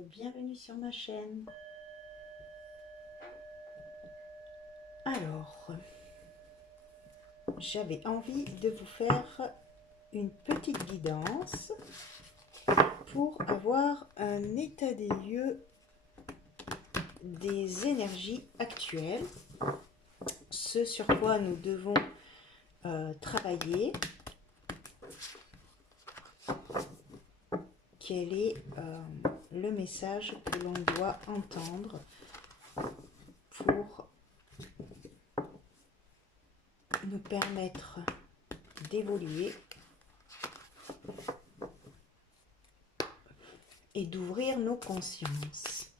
bienvenue sur ma chaîne. Alors, j'avais envie de vous faire une petite guidance pour avoir un état des lieux des énergies actuelles, ce sur quoi nous devons travailler. Quel est le message que l'on doit entendre pour nous permettre d'évoluer et d'ouvrir nos consciences.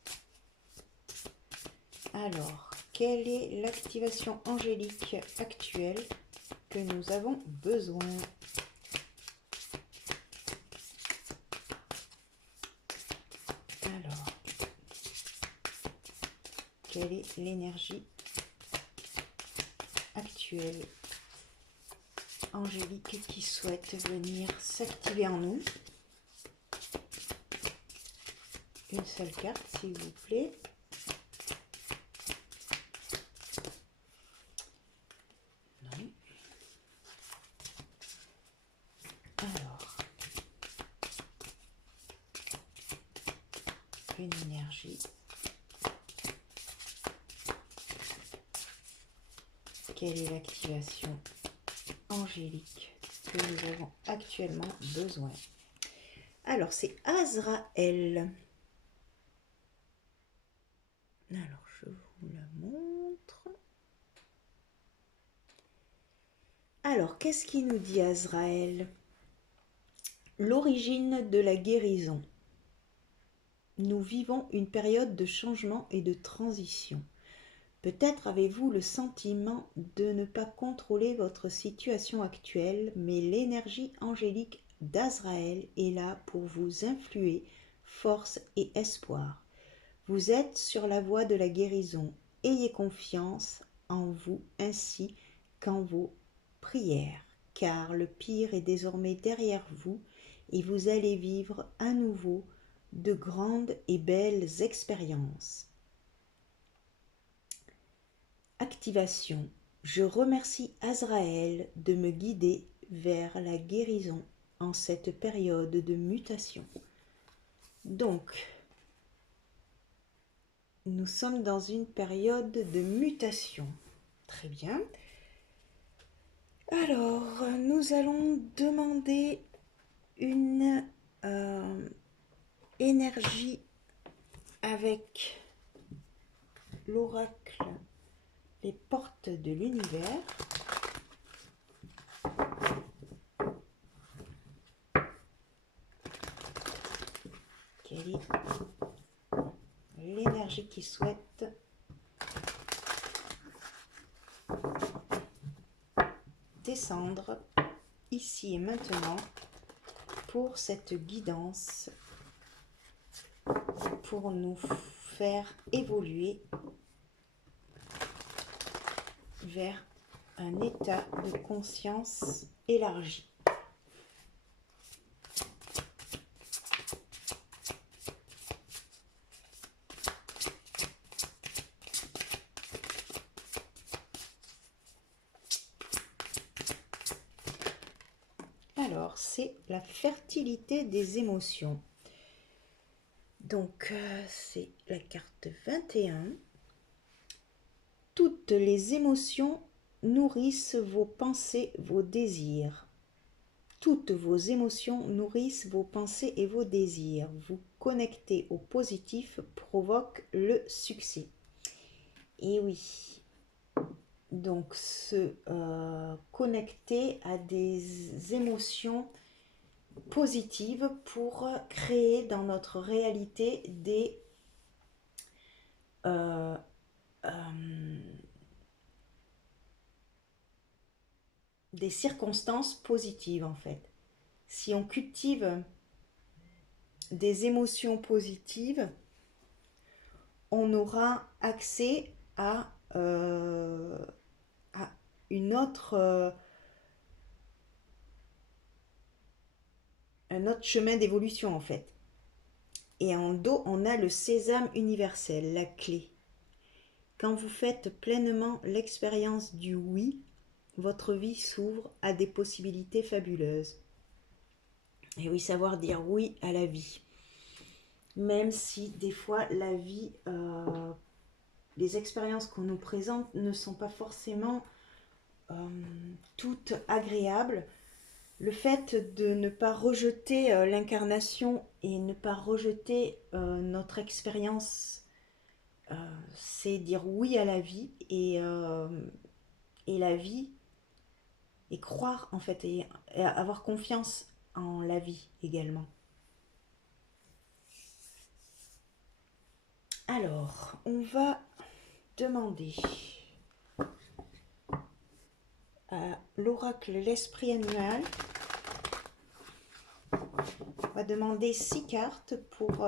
Alors, quelle est l'activation angélique actuelle que nous avons besoin? Alors, quelle est l'énergie actuelle angélique qui souhaite venir s'activer en nous? Une seule carte, s'il vous plaît. Non. Alors, une énergie. Quelle est l'activation angélique que nous avons actuellement besoin? Alors, c'est Azraël. Alors, je vous la montre. Alors, qu'est-ce qu'il nous dit Azraël? L'origine de la guérison. Nous vivons une période de changement et de transition. Peut-être avez-vous le sentiment de ne pas contrôler votre situation actuelle, mais l'énergie angélique d'Azraël est là pour vous influer force et espoir. Vous êtes sur la voie de la guérison. Ayez confiance en vous ainsi qu'en vos prières, car le pire est désormais derrière vous et vous allez vivre à nouveau de grandes et belles expériences. Activation. Je remercie Azraël de me guider vers la guérison en cette période de mutation. Donc, nous sommes dans une période de mutation. Très bien. Alors, nous allons demander une énergie avec l'oracle, les portes de l'univers. Quelle est l'énergie qui souhaite descendre ici et maintenant pour cette guidance, pour nous faire évoluer vers un état de conscience élargi. Alors, c'est la fertilité des émotions. Donc, c'est la carte 21. Toutes les émotions nourrissent vos pensées, vos désirs. Toutes vos émotions nourrissent vos pensées et vos désirs. Vous connecter au positif provoque le succès. Et oui, donc se connecter à des émotions positives pour créer dans notre réalité des circonstances positives en fait. Si on cultive des émotions positives, on aura accès à une autre, un autre chemin d'évolution en fait. Et en dos, on a le sésame universel, la clé. Quand vous faites pleinement l'expérience du oui, votre vie s'ouvre à des possibilités fabuleuses. Et oui, savoir dire oui à la vie. Même si des fois la vie, les expériences qu'on nous présente ne sont pas forcément toutes agréables. Le fait de ne pas rejeter l'incarnation et ne pas rejeter notre expérience, c'est dire oui à la vie et la vie, et croire en fait, et avoir confiance en la vie également. Alors, on va demander à l'oracle l'esprit animal. On va demander 6 cartes pour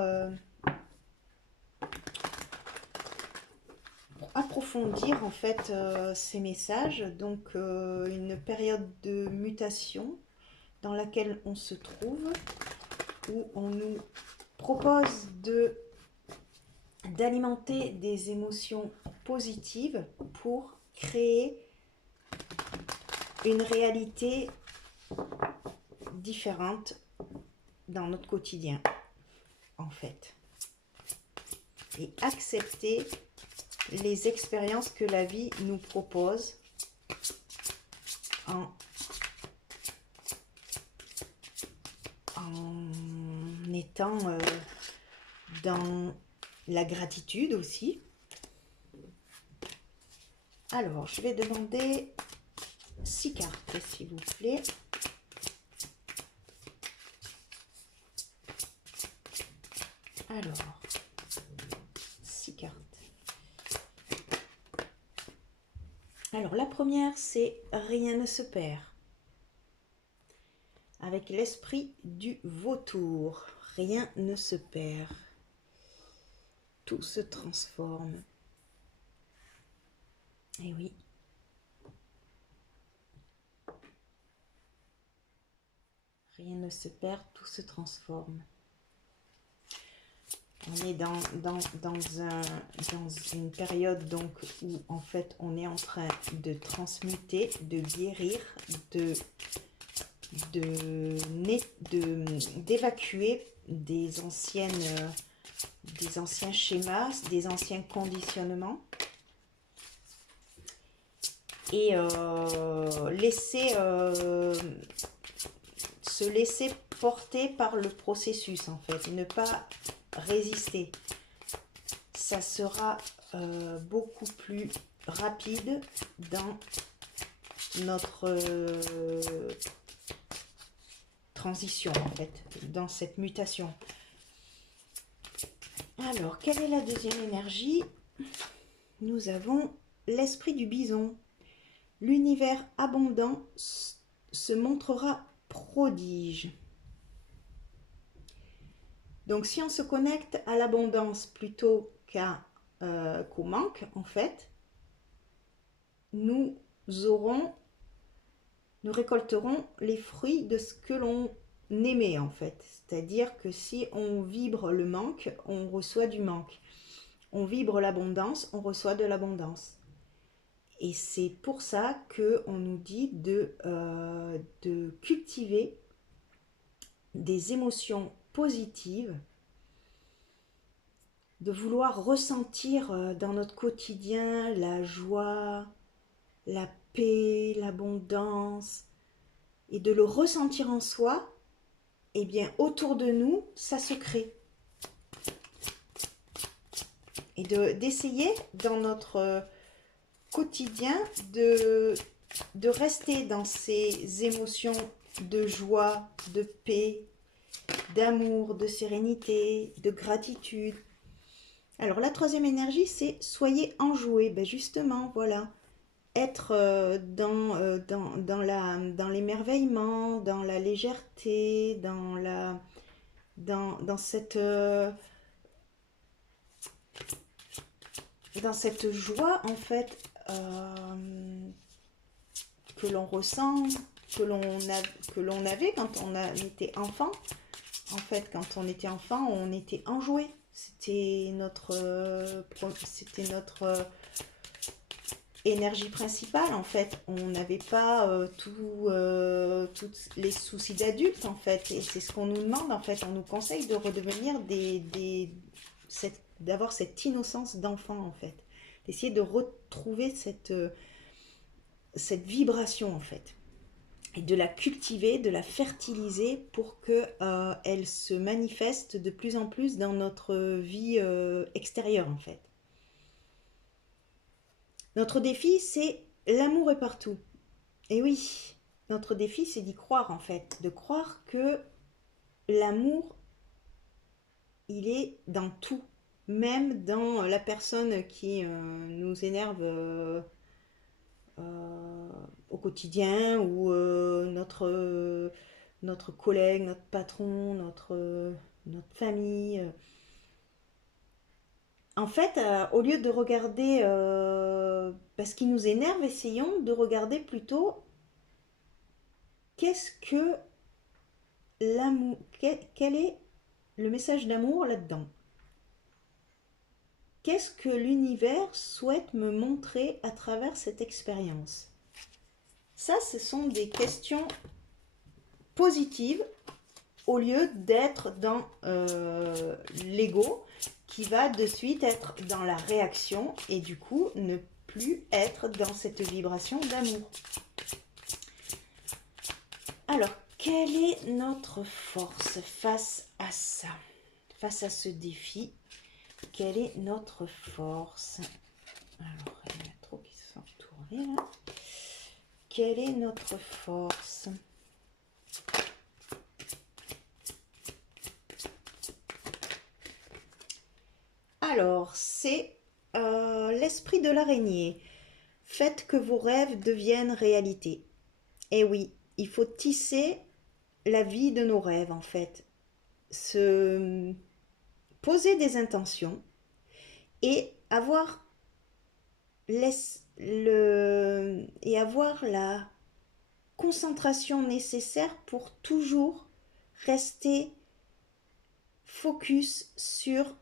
approfondir en fait ces messages. Donc une période de mutation dans laquelle on se trouve, où on nous propose d'alimenter des émotions positives pour créer une réalité différente dans notre quotidien, en fait. Et accepter les expériences que la vie nous propose en étant dans la gratitude aussi. Alors, je vais demander 6 cartes, s'il vous plaît. Alors, 6 cartes. Alors, la première, c'est rien ne se perd. Avec l'esprit du vautour, rien ne se perd. Tout se transforme. Et oui. Rien ne se perd, tout se transforme. On est dans une période donc où en fait on est en train de transmuter, de guérir, d'évacuer des anciens schémas, des anciens conditionnements, et se laisser porter par le processus en fait, ne pas résister. Ça sera beaucoup plus rapide dans notre transition en fait, dans cette mutation. Alors, quelle est la deuxième énergie? Nous avons l'esprit du bison. L'univers abondant se montrera prodige. Donc, si on se connecte à l'abondance plutôt qu'au manque, en fait, nous récolterons les fruits de ce que l'on aimait, en fait. C'est-à-dire que si on vibre le manque, on reçoit du manque. On vibre l'abondance, on reçoit de l'abondance. Et c'est pour ça qu'on nous dit de cultiver des émotions positives, de vouloir ressentir dans notre quotidien la joie, la paix, l'abondance, et de le ressentir en soi, et bien autour de nous, ça se crée. Et d'essayer dans notre quotidien de rester dans ces émotions de joie, de paix, d'amour, de sérénité, de gratitude. Alors la troisième énergie, c'est soyez enjoués. Ben justement, voilà, être dans l'émerveillement, dans la légèreté, dans cette joie en fait, que l'on ressent, que l'on avait quand on était enfant, En fait, quand on était enfant, on était enjoué. C'était notre énergie principale, en fait. On n'avait pas tous les soucis d'adultes, en fait. Et c'est ce qu'on nous demande, en fait. On nous conseille de redevenir d'avoir cette innocence d'enfant, en fait. D'essayer de retrouver cette vibration, en fait. Et de la cultiver, de la fertiliser pour que elle se manifeste de plus en plus dans notre vie extérieure, en fait. Notre défi, c'est l'amour est partout. Et oui, notre défi, c'est d'y croire, en fait. De croire que l'amour, il est dans tout. Même dans la personne qui nous énerve au quotidien, ou notre collègue, notre patron, notre famille. En fait, au lieu de regarder ce qui nous énerve, essayons de regarder plutôt qu'est-ce que l'amour, quel est le message d'amour là-dedans. Qu'est-ce que l'univers souhaite me montrer à travers cette expérience? Ça, ce sont des questions positives au lieu d'être dans l'ego qui va de suite être dans la réaction et du coup ne plus être dans cette vibration d'amour. Alors, quelle est notre force face à ça? Face à ce défi, quelle est notre force? Alors, il y en a trop qui se sont tournés là. Quelle est notre force? Alors, c'est l'esprit de l'araignée. Faites que vos rêves deviennent réalité. Et oui, il faut tisser la vie de nos rêves, en fait. Se poser des intentions et avoir la concentration nécessaire pour toujours rester focus sur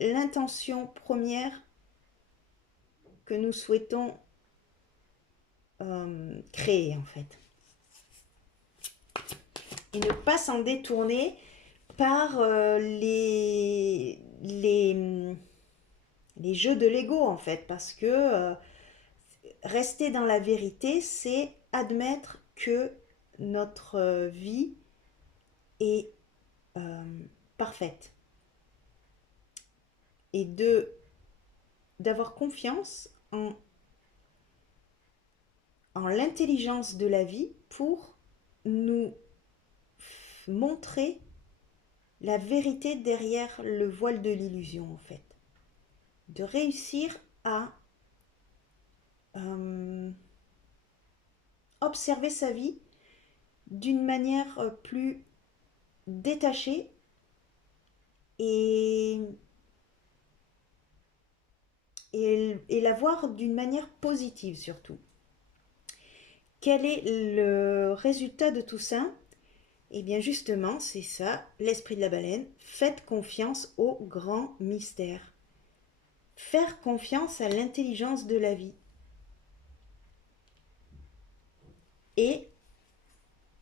l'intention première que nous souhaitons créer, en fait. Et ne pas s'en détourner par les jeux de l'ego, en fait, parce que rester dans la vérité, c'est admettre que notre vie est parfaite et d'avoir confiance en l'intelligence de la vie pour nous montrer la vérité derrière le voile de l'illusion, en fait. De réussir à observer sa vie d'une manière plus détachée et la voir d'une manière positive surtout. Quel est le résultat de tout ça? Eh bien justement, c'est ça, l'esprit de la baleine. Faites confiance au grand mystère. Faire confiance à l'intelligence de la vie. Et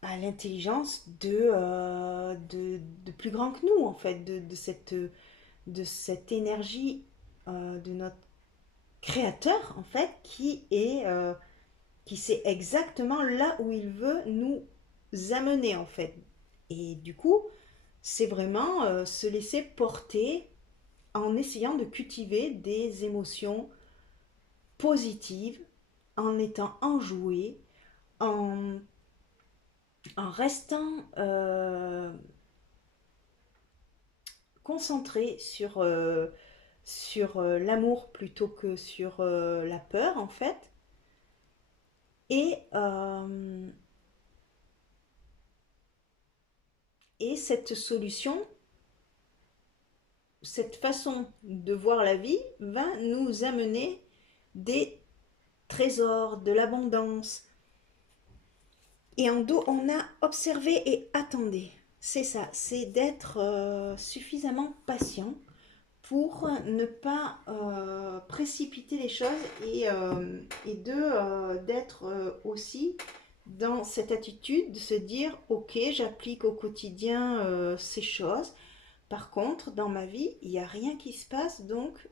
à l'intelligence de plus grand que nous, en fait, de cette énergie de notre créateur, en fait, qui sait exactement là où il veut nous amener, en fait. Et du coup, c'est vraiment se laisser porter en essayant de cultiver des émotions positives, en étant enjoué, en restant concentré sur l'amour plutôt que sur la peur, en fait. Et, et cette solution, cette façon de voir la vie va nous amener des trésors, de l'abondance. Et en dos, on a observé et attendez. C'est ça, c'est d'être suffisamment patient pour ne pas précipiter les choses et d'être aussi dans cette attitude de se dire ok, j'applique au quotidien ces choses. Par contre, dans ma vie, il n'y a rien qui se passe, donc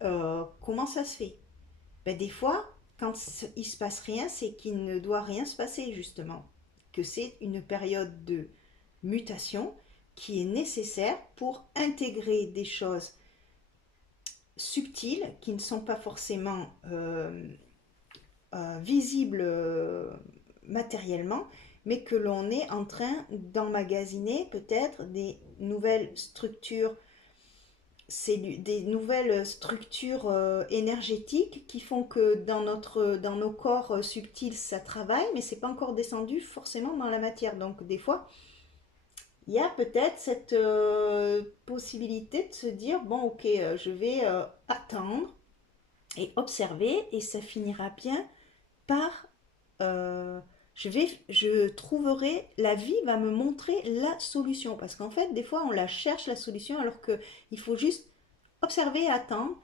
comment ça se fait? Ben, des fois, quand il se passe rien, c'est qu'il ne doit rien se passer, justement. Que c'est une période de mutation qui est nécessaire pour intégrer des choses subtiles qui ne sont pas forcément visibles matériellement, mais que l'on est en train d'emmagasiner peut-être des nouvelles structures des nouvelles structures énergétiques qui font que dans nos corps subtils, ça travaille, mais c'est pas encore descendu forcément dans la matière. Donc des fois, il y a peut-être cette possibilité de se dire, bon ok, je vais attendre et observer et ça finira bien par... euh, je trouverai, la vie va me montrer la solution. Parce qu'en fait, des fois, on la cherche, la solution, alors qu'il faut juste observer et attendre.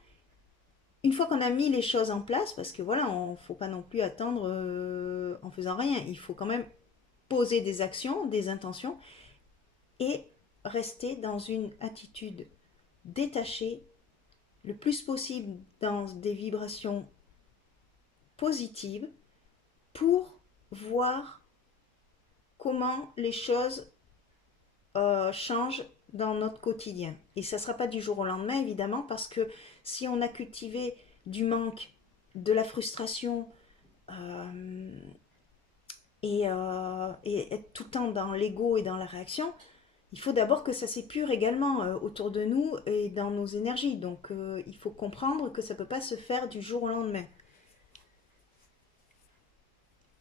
Une fois qu'on a mis les choses en place, parce que voilà, on ne faut pas non plus attendre en faisant rien. Il faut quand même poser des actions, des intentions et rester dans une attitude détachée, le plus possible dans des vibrations positives pour voir comment les choses changent dans notre quotidien. Et ça ne sera pas du jour au lendemain, évidemment, parce que si on a cultivé du manque, de la frustration, euh, et être tout le temps dans l'ego et dans la réaction, il faut d'abord que ça s'épure également autour de nous et dans nos énergies. Donc il faut comprendre que ça ne peut pas se faire du jour au lendemain.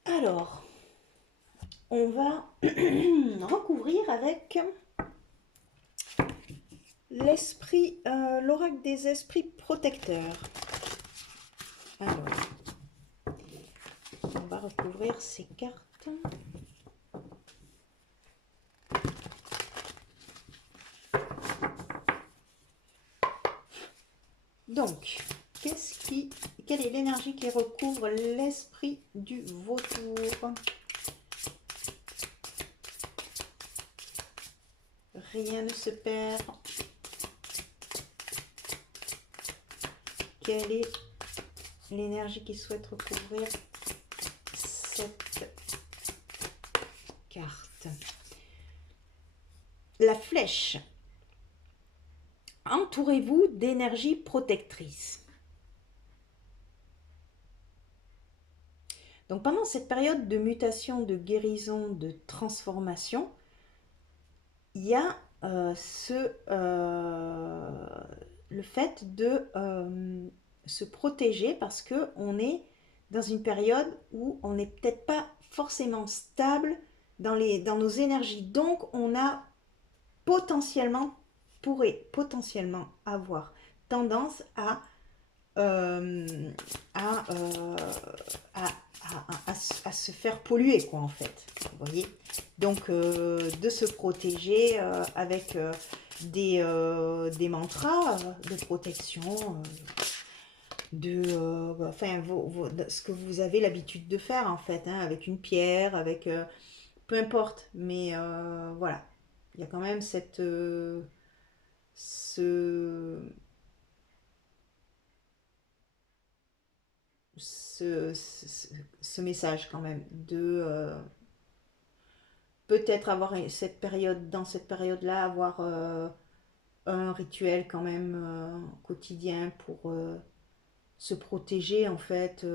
Alors, on va recouvrir avec l'esprit, l'oracle des esprits protecteurs. Alors, on va recouvrir ces cartes. Donc, quelle est l'énergie qui recouvre l'esprit du vautour? Rien ne se perd. Quelle est l'énergie qui souhaite recouvrir cette carte? La flèche. Entourez-vous d'énergie protectrice. Donc pendant cette période de mutation, de guérison, de transformation, il y a le fait de se protéger parce qu'on est dans une période où on n'est peut-être pas forcément stable dans nos énergies. Donc on a pourrait potentiellement avoir tendance euh, à, euh, à, à se faire polluer, quoi, en fait. Vous voyez? Donc, de se protéger avec des mantras de protection, enfin, ce que vous avez l'habitude de faire, en fait, hein, avec une pierre, avec... peu importe, mais voilà. Il y a quand même ce, ce message quand même de peut-être avoir dans cette période-là, avoir un rituel quand même quotidien pour se protéger en fait.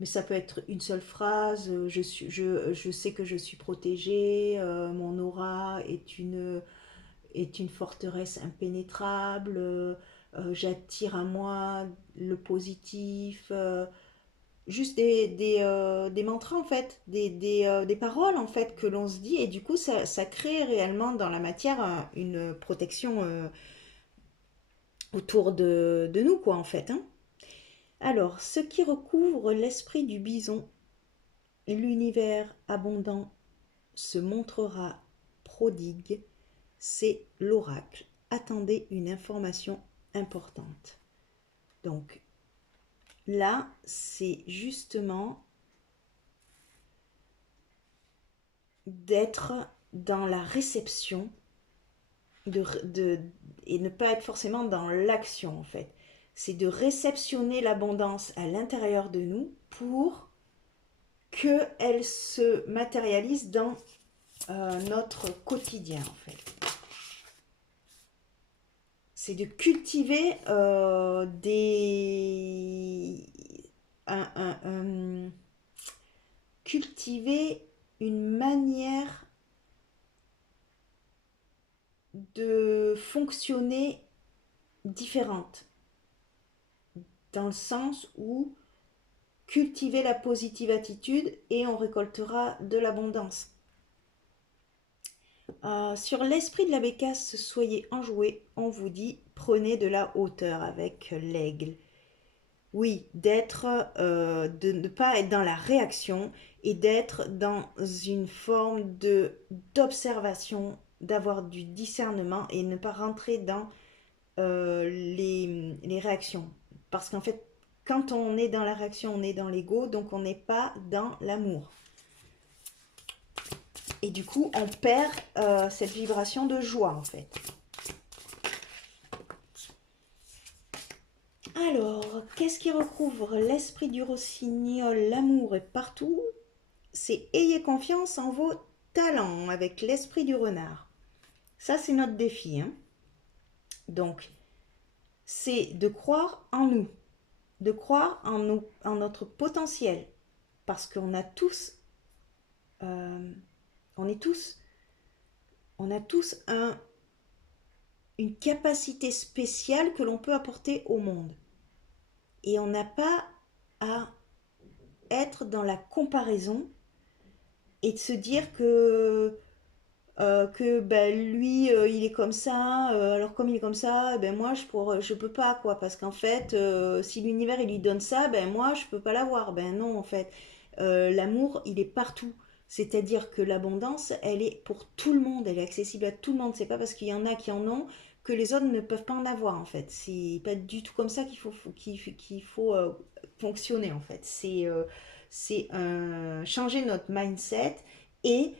Mais ça peut être une seule phrase, je sais que je suis protégée, mon aura est une forteresse impénétrable, j'attire à moi le positif, juste des mantras en fait, des paroles en fait que l'on se dit et du coup ça crée réellement dans la matière une protection autour de nous quoi en fait. Hein. Alors, ce qui recouvre l'esprit du bison, l'univers abondant se montrera prodigue, c'est l'oracle. Attendez une information importante. Donc là, c'est justement d'être dans la réception et ne pas être forcément dans l'action en fait. C'est de réceptionner l'abondance à l'intérieur de nous pour qu'elle se matérialise dans notre quotidien en fait. C'est de cultiver cultiver une manière de fonctionner différente, dans le sens où cultiver la positive attitude et on récoltera de l'abondance. Sur l'esprit de la bécasse, soyez enjoués, on vous dit, prenez de la hauteur avec l'aigle. Oui, de ne pas être dans la réaction et d'être dans une forme d'observation, d'avoir du discernement et ne pas rentrer dans les réactions. Parce qu'en fait, quand on est dans la réaction, on est dans l'ego, donc on n'est pas dans l'amour. Et du coup, on perd cette vibration de joie, en fait. Alors, qu'est-ce qui recouvre l'esprit du rossignol? L'amour est partout. C'est ayez confiance en vos talents avec l'esprit du renard. Ça, c'est notre défi. Hein. Donc, c'est de croire en nous, de croire en notre potentiel. Parce qu'on a tous, on a tous une capacité spéciale que l'on peut apporter au monde. Et on n'a pas à être dans la comparaison et de se dire que lui il est comme ça, alors comme il est comme ça, ben moi je peux pas quoi, parce qu'en fait si l'univers il lui donne ça, ben moi je peux pas l'avoir. Ben non en fait. L'amour il est partout, c'est-à-dire que l'abondance elle est pour tout le monde, elle est accessible à tout le monde. C'est pas parce qu'il y en a qui en ont que les autres ne peuvent pas en avoir en fait. C'est pas du tout comme ça qu'il faut fonctionner en fait. C'est changer notre mindset et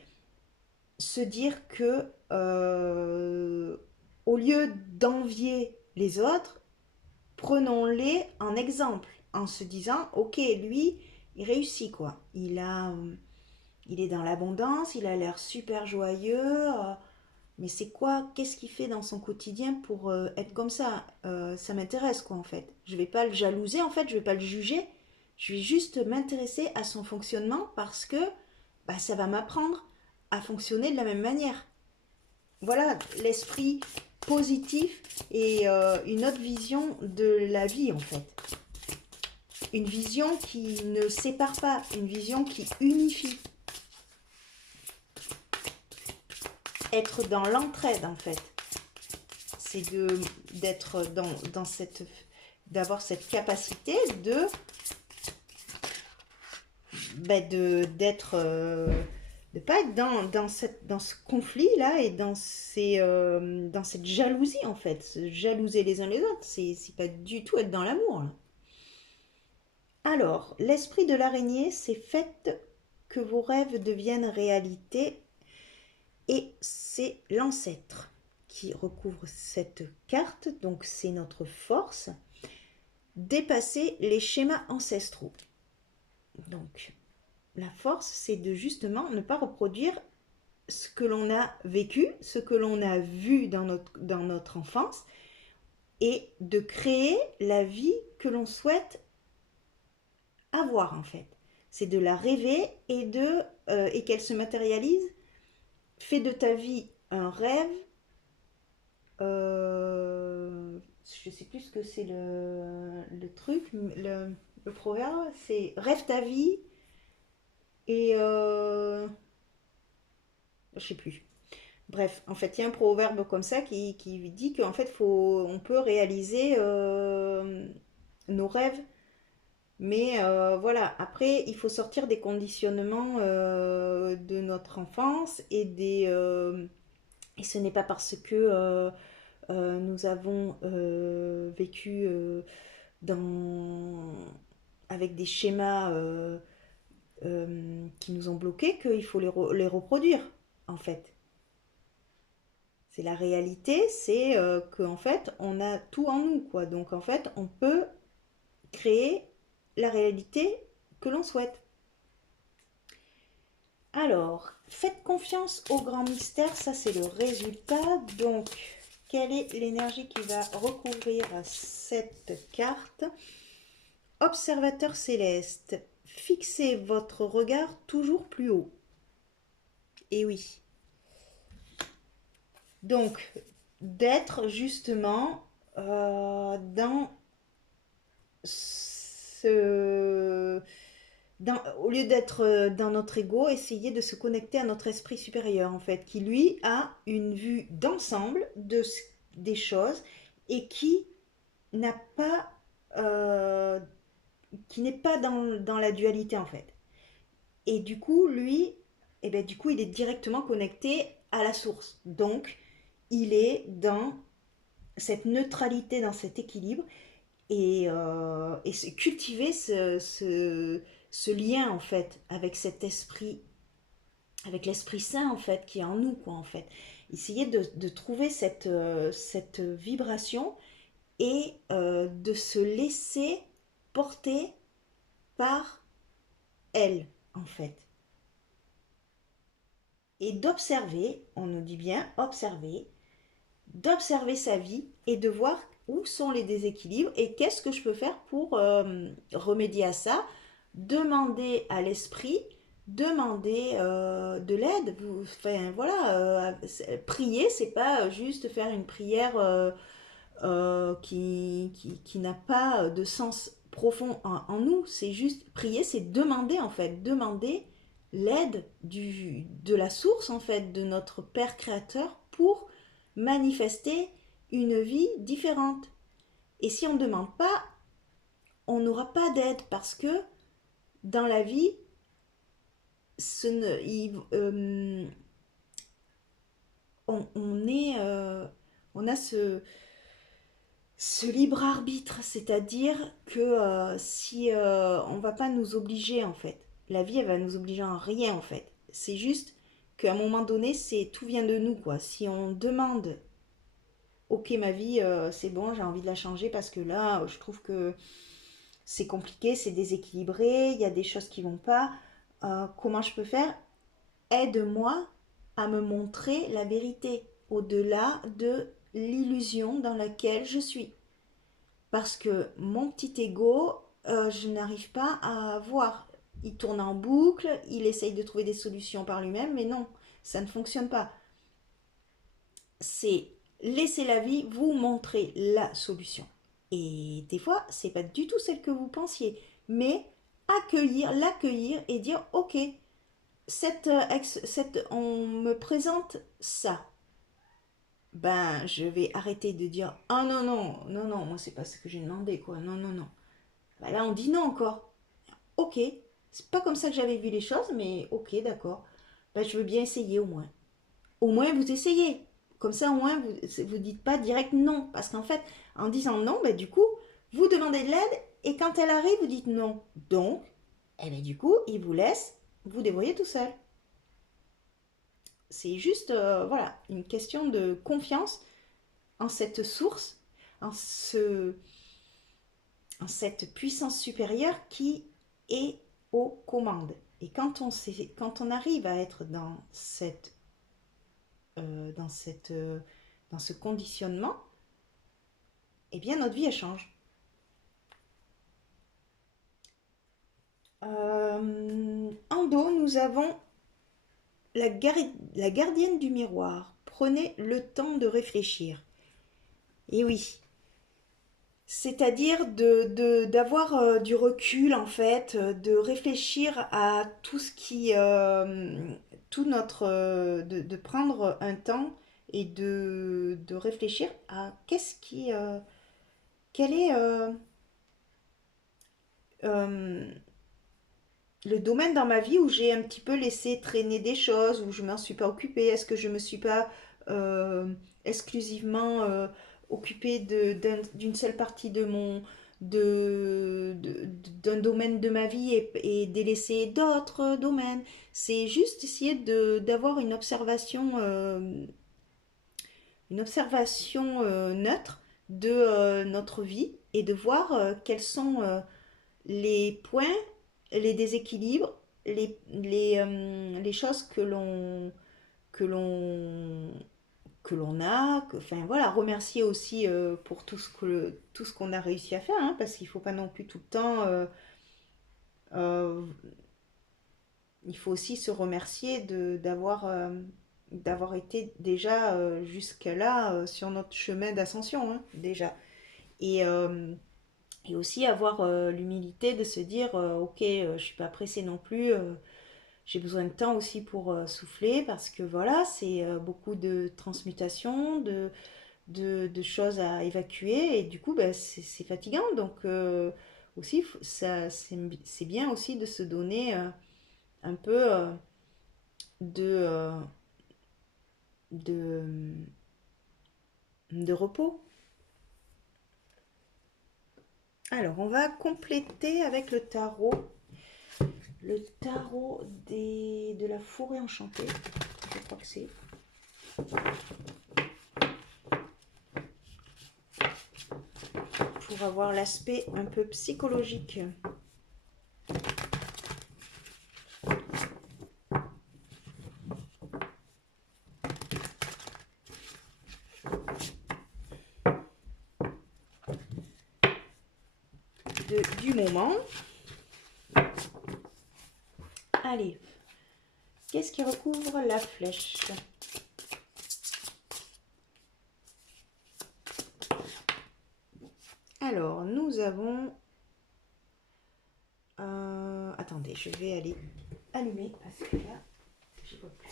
se dire que au lieu d'envier les autres, prenons-les en exemple en se disant ok lui il réussit quoi, il est dans l'abondance, il a l'air super joyeux, mais c'est quoi, qu'est-ce qu'il fait dans son quotidien pour être comme ça, ça m'intéresse quoi en fait, je vais pas le jalouser en fait, je vais pas le juger, je vais juste m'intéresser à son fonctionnement parce que bah, ça va m'apprendre à fonctionner de la même manière. Voilà, l'esprit positif et une autre vision de la vie en fait. Une vision qui ne sépare pas, une vision qui unifie. Être dans l'entraide en fait. C'est d'être dans cette, d'avoir cette capacité d'être de pas être dans ce conflit là et dans cette jalousie en fait, se jalouser les uns les autres, c'est pas du tout être dans l'amour là. Alors l'esprit de l'araignée, c'est fait que vos rêves deviennent réalité et c'est l'ancêtre qui recouvre cette carte, donc c'est notre force, dépasser les schémas ancestraux. Donc la force, c'est de justement ne pas reproduire ce que l'on a vécu, ce que l'on a vu dans notre enfance, et de créer la vie que l'on souhaite avoir en fait. C'est de la rêver et qu'elle se matérialise. Fais de ta vie un rêve. Je sais plus ce que c'est le truc, le proverbe, c'est rêve ta vie et je sais plus. Bref, en fait, il y a un proverbe comme ça qui dit qu'en fait, on peut réaliser nos rêves. Mais voilà, après, il faut sortir des conditionnements de notre enfance et Et ce n'est pas parce que nous avons vécu dans, avec des schémas qui nous ont bloqués qu'il faut les reproduire, en fait. C'est la réalité, c'est qu'en fait, on a tout en nous, quoi. Donc, en fait, on peut créer la réalité que l'on souhaite. Alors, faites confiance au grand mystère, ça c'est le résultat. Donc, quelle est l'énergie qui va recouvrir cette carte? Observateur céleste, fixez votre regard toujours plus haut. Et oui. Donc, d'être justement dans ce... au lieu d'être dans notre ego, essayer de se connecter à notre esprit supérieur, en fait, qui lui a une vue d'ensemble des choses et n'a pas, euh, qui n'est pas dans la dualité, en fait. Et du coup, lui, eh ben, du coup, il est directement connecté à la source. Donc, il est dans cette neutralité, dans cet équilibre, et cultiver ce lien, en fait, avec cet esprit, avec l'Esprit Saint, en fait, qui est en nous, quoi, en fait. Essayer de trouver cette vibration et de se laisser porter par elle, en fait. Et d'observer, on nous dit bien observer, d'observer sa vie et de voir où sont les déséquilibres et qu'est-ce que je peux faire pour remédier à ça. Demander à l'esprit, demander de l'aide. Enfin, voilà, prier, c'est pas juste faire une prière qui n'a pas de sens profond en nous. C'est juste prier, c'est demander en fait, demander l'aide de la source en fait, de notre Père Créateur pour manifester une vie différente. Et si on ne demande pas, on n'aura pas d'aide parce que dans la vie, ce ne, on est, on a ce libre arbitre, c'est-à-dire que si on va pas nous obliger en fait, la vie elle va nous obliger en rien en fait. C'est juste qu'à un moment donné, c'est tout vient de nous quoi. Si on demande, ok ma vie c'est bon, j'ai envie de la changer parce que là je trouve que c'est compliqué, c'est déséquilibré, il y a des choses qui vont pas. Comment je peux faire? Aide-moi à me montrer la vérité au-delà de l'illusion dans laquelle je suis. Parce que mon petit ego, je n'arrive pas à voir. Il tourne en boucle, il essaye de trouver des solutions par lui-même, mais non, ça ne fonctionne pas. C'est laisser la vie vous montrer la solution. Et des fois, c'est pas du tout celle que vous pensiez, mais l'accueillir et dire ok, on me présente ça. Ben, je vais arrêter de dire ah non non non non, moi c'est pas ce que j'ai demandé quoi. Non non non. Bah là, on dit non encore. Ok, c'est pas comme ça que j'avais vu les choses, mais ok, d'accord. Bah, je veux bien essayer au moins. Au moins, vous essayez. Comme ça, au moins, vous dites pas direct non. Parce qu'en fait, en disant non, bah, du coup, vous demandez de l'aide et quand elle arrive, vous dites non. Donc, eh ben, du coup, il vous laisse vous débrouiller tout seul. C'est juste voilà, une question de confiance en cette source, en, ce, en cette puissance supérieure qui est aux commandes. Et quand on arrive à être dans, cette, dans ce conditionnement, eh bien notre vie elle change. En dos, nous avons la gardienne du miroir. Prenez le temps de réfléchir. Et oui, c'est-à-dire d'avoir du recul en fait, de réfléchir à tout ce qui, tout notre, de prendre un temps et de réfléchir à quel est euh, le domaine dans ma vie où j'ai un petit peu laissé traîner des choses, où je m'en suis pas occupée, est-ce que je me suis pas exclusivement occupée d'une seule partie de d'un domaine de ma vie et délaisser d'autres domaines. C'est juste essayer d'avoir une observation neutre de notre vie et de voir quels sont les points, les déséquilibres, les choses que l'on que l'on a, enfin voilà, remercier aussi pour tout ce qu'on a réussi à faire, hein, parce qu'il ne faut pas non plus tout le temps, euh, il faut aussi se remercier d'avoir été déjà jusque là sur notre chemin d'ascension, hein, déjà. Et, euh, et aussi avoir l'humilité de se dire, ok, je suis pas pressée non plus, j'ai besoin de temps aussi pour souffler, parce que voilà, c'est beaucoup de transmutation, de choses à évacuer, et du coup, ben, c'est fatigant. Donc aussi, c'est bien aussi de se donner un peu de, euh, de, de repos. Alors, on va compléter avec le tarot de la forêt enchantée. Je crois que c'est. Pour avoir l'aspect un peu psychologique. Du moment. Allez, qu'est-ce qui recouvre la flèche? Alors, nous avons... attendez, je vais aller allumer parce que là, je vois plus.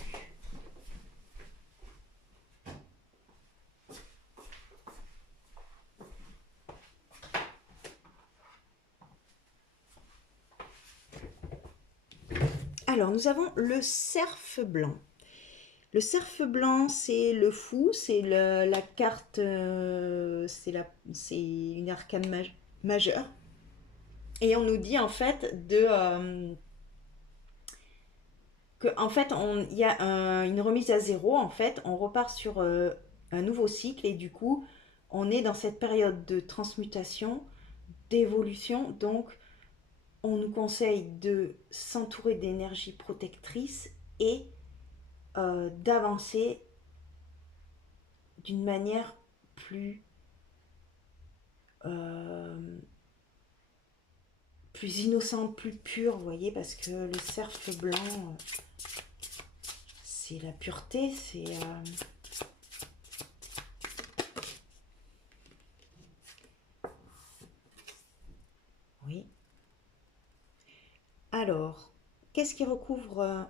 Alors, nous avons le cerf blanc. Le cerf blanc, c'est le fou, c'est la carte, c'est une arcane majeure. Et on nous dit en fait que en fait il y a une remise à zéro. En fait, on repart sur un nouveau cycle et du coup, on est dans cette période de transmutation, d'évolution. Donc, on nous conseille de s'entourer d'énergie protectrice et d'avancer d'une manière plus euh, plus innocente, plus pure, vous voyez, parce que le cerf blanc, c'est la pureté, c'est oui. Alors, qu'est-ce qui recouvre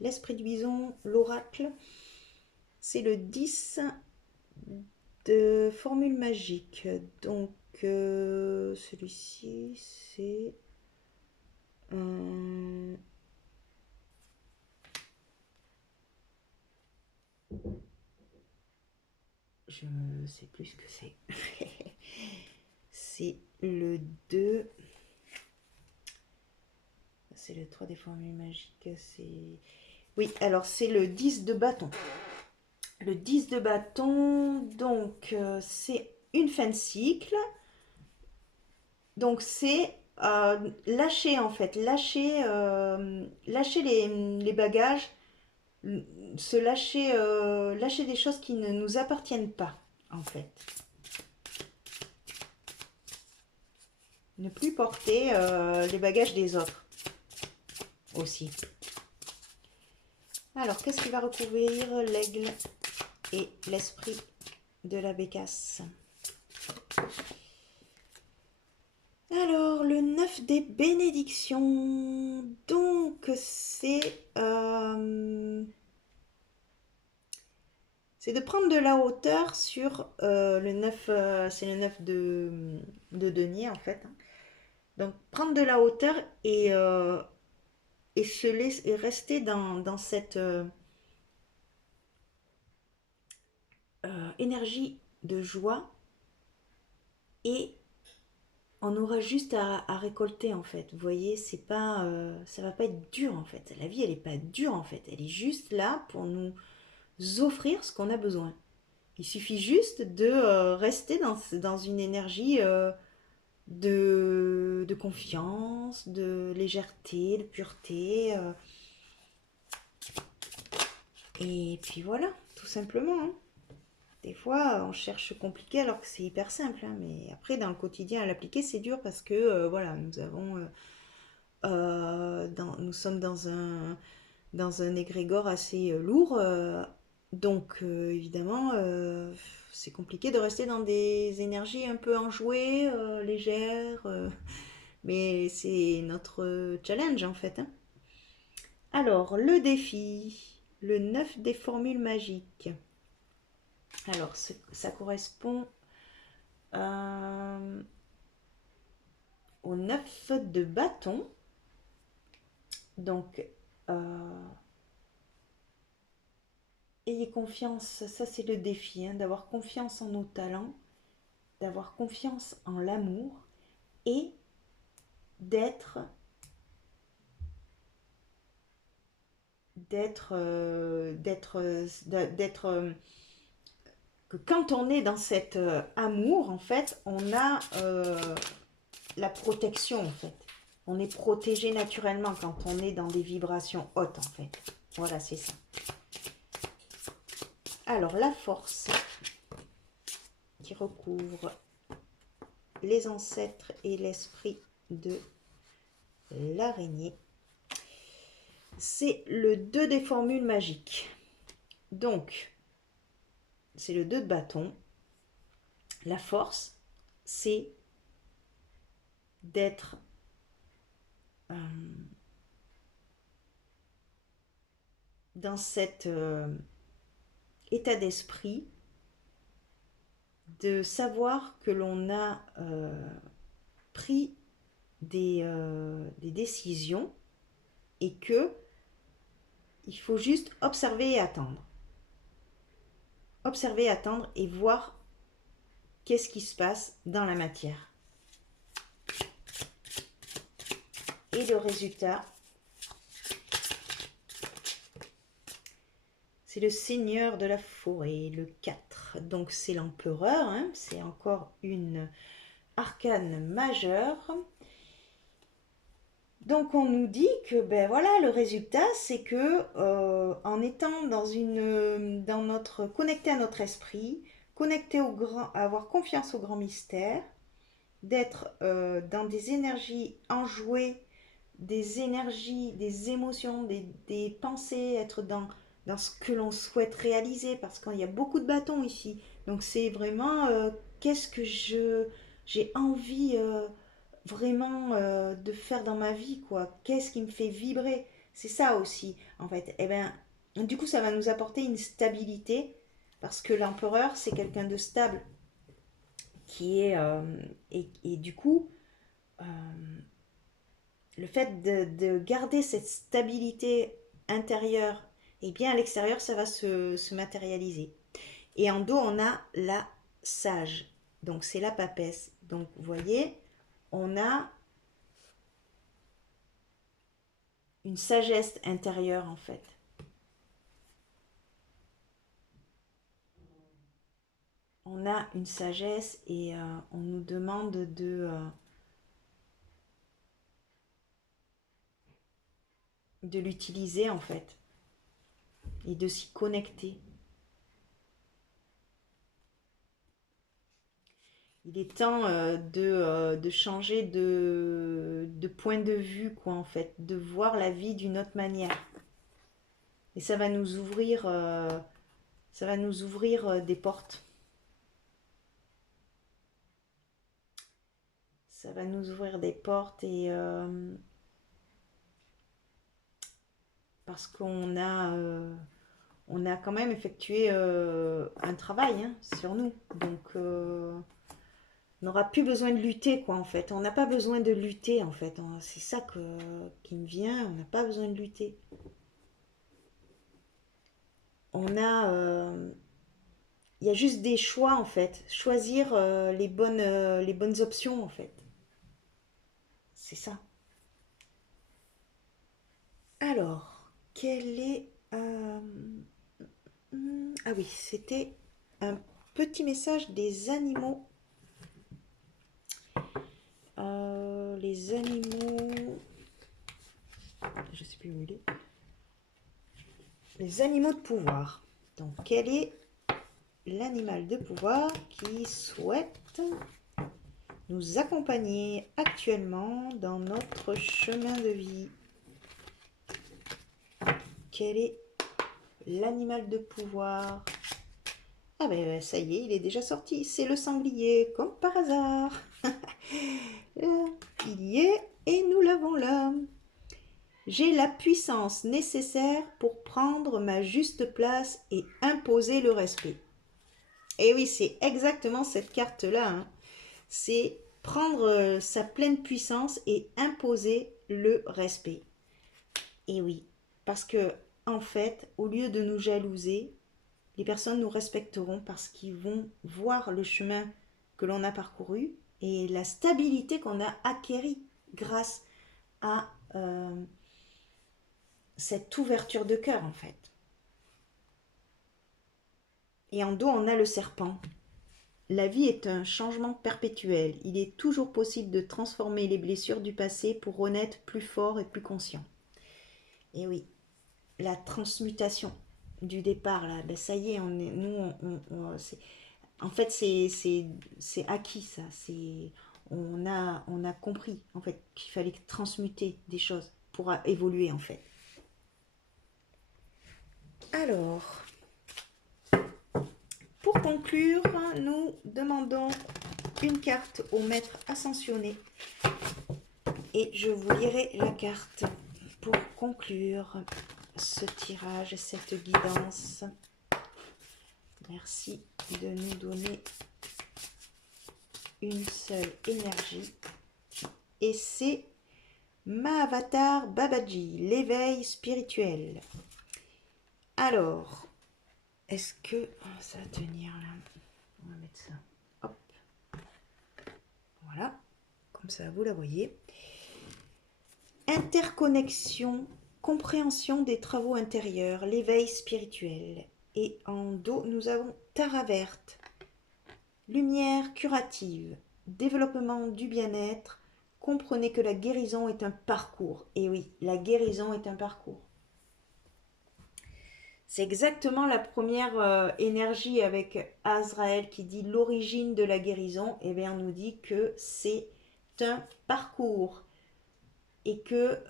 l'esprit du bison, l'oracle? C'est le 10 de formule magique. Donc, celui-ci, c'est... je ne sais plus ce que c'est. C'est le 2. C'est le 3 des formules magiques. C'est... Oui, alors c'est le 10 de bâton. Le 10 de bâton, donc c'est une fin de cycle. Donc c'est lâcher en fait, lâcher les bagages, se lâcher, lâcher des choses qui ne nous appartiennent pas en fait. Ne plus porter les bagages des autres aussi. Alors, qu'est-ce qui va recouvrir l'aigle et l'esprit de la bécasse? Alors, le 9 des bénédictions. Donc, c'est de prendre de la hauteur sur le 9, c'est le 9 de denier en fait. Donc, prendre de la hauteur et et et rester dans cette énergie de joie, et on aura juste à récolter en fait. Vous voyez, c'est pas, ça va pas être dur en fait. La vie, elle est pas dure en fait. Elle est juste là pour nous offrir ce qu'on a besoin. Il suffit juste de rester dans une énergie de confiance, de légèreté, de pureté. Et puis voilà, tout simplement, hein. Des fois, on cherche compliqué alors que c'est hyper simple, hein, mais après, dans le quotidien, à l'appliquer, c'est dur parce que, voilà, nous sommes dans un égrégore assez lourd, donc évidemment, c'est compliqué de rester dans des énergies un peu enjouées, légères, mais c'est notre challenge en fait, hein. Alors, le défi, le 9 des formules magiques. Alors, ça correspond euh, au 9 de bâton. Donc, ayez confiance, ça c'est le défi, hein, d'avoir confiance en nos talents, d'avoir confiance en l'amour et d'être, que quand on est dans cet amour, en fait, on a la protection, en fait. On est protégé naturellement quand on est dans des vibrations hautes, en fait. Voilà, c'est ça. Alors, la force qui recouvre les ancêtres et l'esprit de l'araignée, c'est le 2 des formules magiques. Donc, c'est le 2 de bâton. La force, c'est d'être dans cet état d'esprit, de savoir que l'on a pris des décisions et que il faut juste observer et attendre. Observer, attendre et voir qu'est-ce qui se passe dans la matière. Et le résultat, c'est le seigneur de la forêt, le 4. Donc c'est l'empereur, hein, c'est encore une arcane majeure. Donc on nous dit que ben voilà, le résultat c'est que en étant dans notre connecté à notre esprit, connecté au grand, avoir confiance au grand mystère, d'être dans des énergies enjouées, des énergies, des émotions, des pensées, être dans ce que l'on souhaite réaliser, parce qu'il y a beaucoup de bâtons ici. Donc c'est vraiment qu'est-ce que j'ai envie vraiment de faire dans ma vie, quoi. Qu'est-ce qui me fait vibrer? C'est ça aussi, en fait. Et ben, du coup, ça va nous apporter une stabilité, parce que l'empereur, c'est quelqu'un de stable, qui est et du coup euh, le fait de garder cette stabilité intérieure, et bien à l'extérieur ça va se matérialiser. Et en dos on a la sage, donc c'est la papesse. Donc vous voyez, on a une sagesse intérieure en fait. On a une sagesse et on nous demande de l'utiliser en fait et de s'y connecter. Il est temps de changer de point de vue, quoi, en fait, de voir la vie d'une autre manière. Et ça va nous ouvrir des portes. Ça va nous ouvrir des portes et parce on a quand même effectué un travail, hein, sur nous. Donc On n'aura plus besoin de lutter, quoi, en fait. On n'a pas besoin de lutter, en fait. C'est ça qui me vient. On n'a pas besoin de lutter. On a... il y a juste des choix, en fait. Choisir les bonnes options, en fait. C'est ça. Alors, quel est... ah oui, c'était un petit message des animaux. Les animaux... Je sais plus où il est. Les animaux de pouvoir. Donc, quel est l'animal de pouvoir qui souhaite nous accompagner actuellement dans notre chemin de vie? Quel est l'animal de pouvoir? Ah ben ça y est, il est déjà sorti. C'est le sanglier, comme par hasard. Il y est et nous l'avons là. J'ai la puissance nécessaire pour prendre ma juste place et imposer le respect. Et oui, c'est exactement cette carte-là. Hein. C'est prendre sa pleine puissance et imposer le respect. Et oui, parce que en fait, au lieu de nous jalouser, les personnes nous respecteront parce qu'ils vont voir le chemin que l'on a parcouru et la stabilité qu'on a acquérie grâce à cette ouverture de cœur en fait. Et en dos, on a le serpent. La vie est un changement perpétuel. Il est toujours possible de transformer les blessures du passé pour renaître plus fort et plus conscient. Et oui, la transmutation du départ, là, ben ça y est, en fait, c'est acquis, ça. On a compris, en fait, qu'il fallait transmuter des choses pour évoluer, en fait. Alors, pour conclure, nous demandons une carte au maître ascensionné. Et je vous lirai la carte pour conclure ce tirage et cette guidance. Merci de nous donner une seule énergie. Et c'est Mahavatar Babaji, l'éveil spirituel. Alors, est-ce que ça va tenir là? On va mettre ça. Hop. Voilà. Comme ça, vous la voyez. Interconnexion, compréhension des travaux intérieurs, l'éveil spirituel. Et en dos, nous avons Tara verte, lumière curative, développement du bien-être. Comprenez que la guérison est un parcours. Et oui, la guérison est un parcours. C'est exactement la première énergie avec Azraël qui dit l'origine de la guérison. Et bien, on nous dit que c'est un parcours et que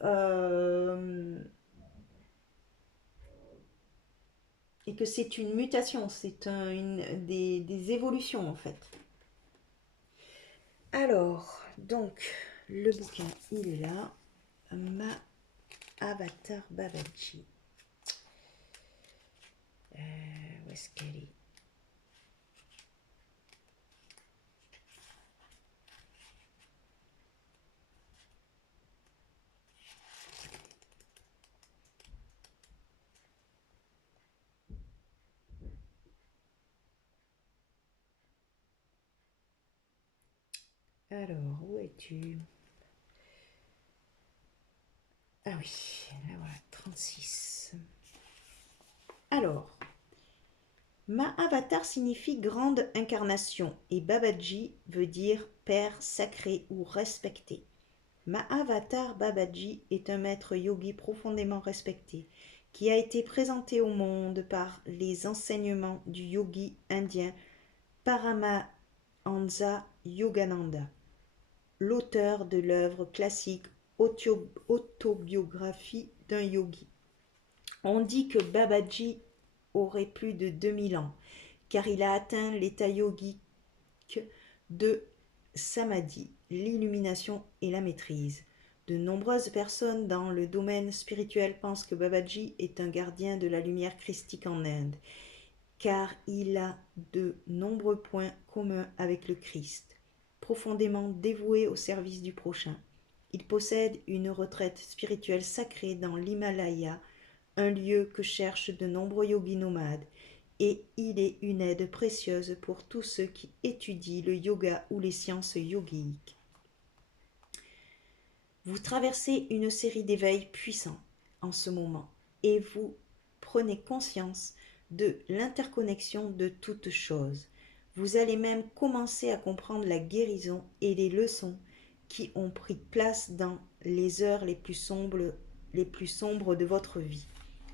c'est une mutation, c'est des évolutions en fait. Alors, donc, le bouquin, il est là. Mahavatar Babaji. Où est-ce qu'elle est? Alors, où es-tu? Ah oui, là voilà, 36. Alors, Mahavatar signifie grande incarnation et Babaji veut dire père sacré ou respecté. Mahavatar Babaji est un maître yogi profondément respecté qui a été présenté au monde par les enseignements du yogi indien Paramahansa Yogananda, l'auteur de l'œuvre classique Autobiographie d'un yogi. On dit que Babaji aurait plus de 2000 ans, car il a atteint l'état yogique de Samadhi, l'illumination et la maîtrise. De nombreuses personnes dans le domaine spirituel pensent que Babaji est un gardien de la lumière christique en Inde, car il a de nombreux points communs avec le Christ. profondément dévoué au service du prochain. Il possède une retraite spirituelle sacrée dans l'Himalaya, un lieu que cherchent de nombreux yogis nomades, et il est une aide précieuse pour tous ceux qui étudient le yoga ou les sciences yogiques. Vous traversez une série d'éveils puissants en ce moment et vous prenez conscience de l'interconnexion de toutes choses. Vous allez même commencer à comprendre la guérison et les leçons qui ont pris place dans les heures les plus sombres de votre vie.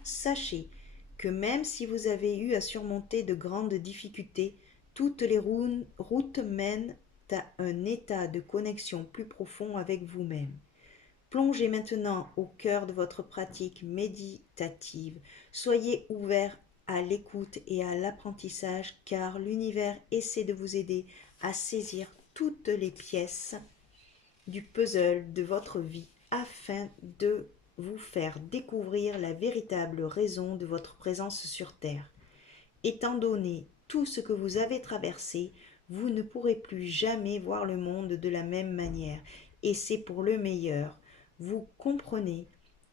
Sachez que même si vous avez eu à surmonter de grandes difficultés, toutes les routes mènent à un état de connexion plus profond avec vous-même. Plongez maintenant au cœur de votre pratique méditative. Soyez ouvert à l'écoute et à l'apprentissage car l'univers essaie de vous aider à saisir toutes les pièces du puzzle de votre vie afin de vous faire découvrir la véritable raison de votre présence sur Terre. Étant donné tout ce que vous avez traversé, vous ne pourrez plus jamais voir le monde de la même manière et c'est pour le meilleur. Vous comprenez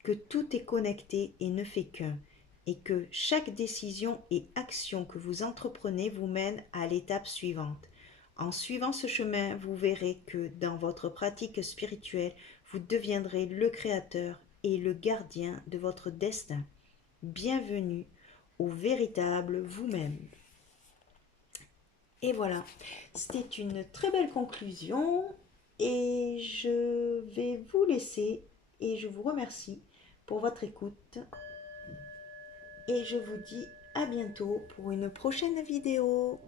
que tout est connecté et ne fait qu'un, et que chaque décision et action que vous entreprenez vous mène à l'étape suivante. En suivant ce chemin, vous verrez que dans votre pratique spirituelle, vous deviendrez le créateur et le gardien de votre destin. Bienvenue au véritable vous-même. Et voilà, c'était une très belle conclusion et je vais vous laisser et je vous remercie pour votre écoute et je vous dis à bientôt pour une prochaine vidéo.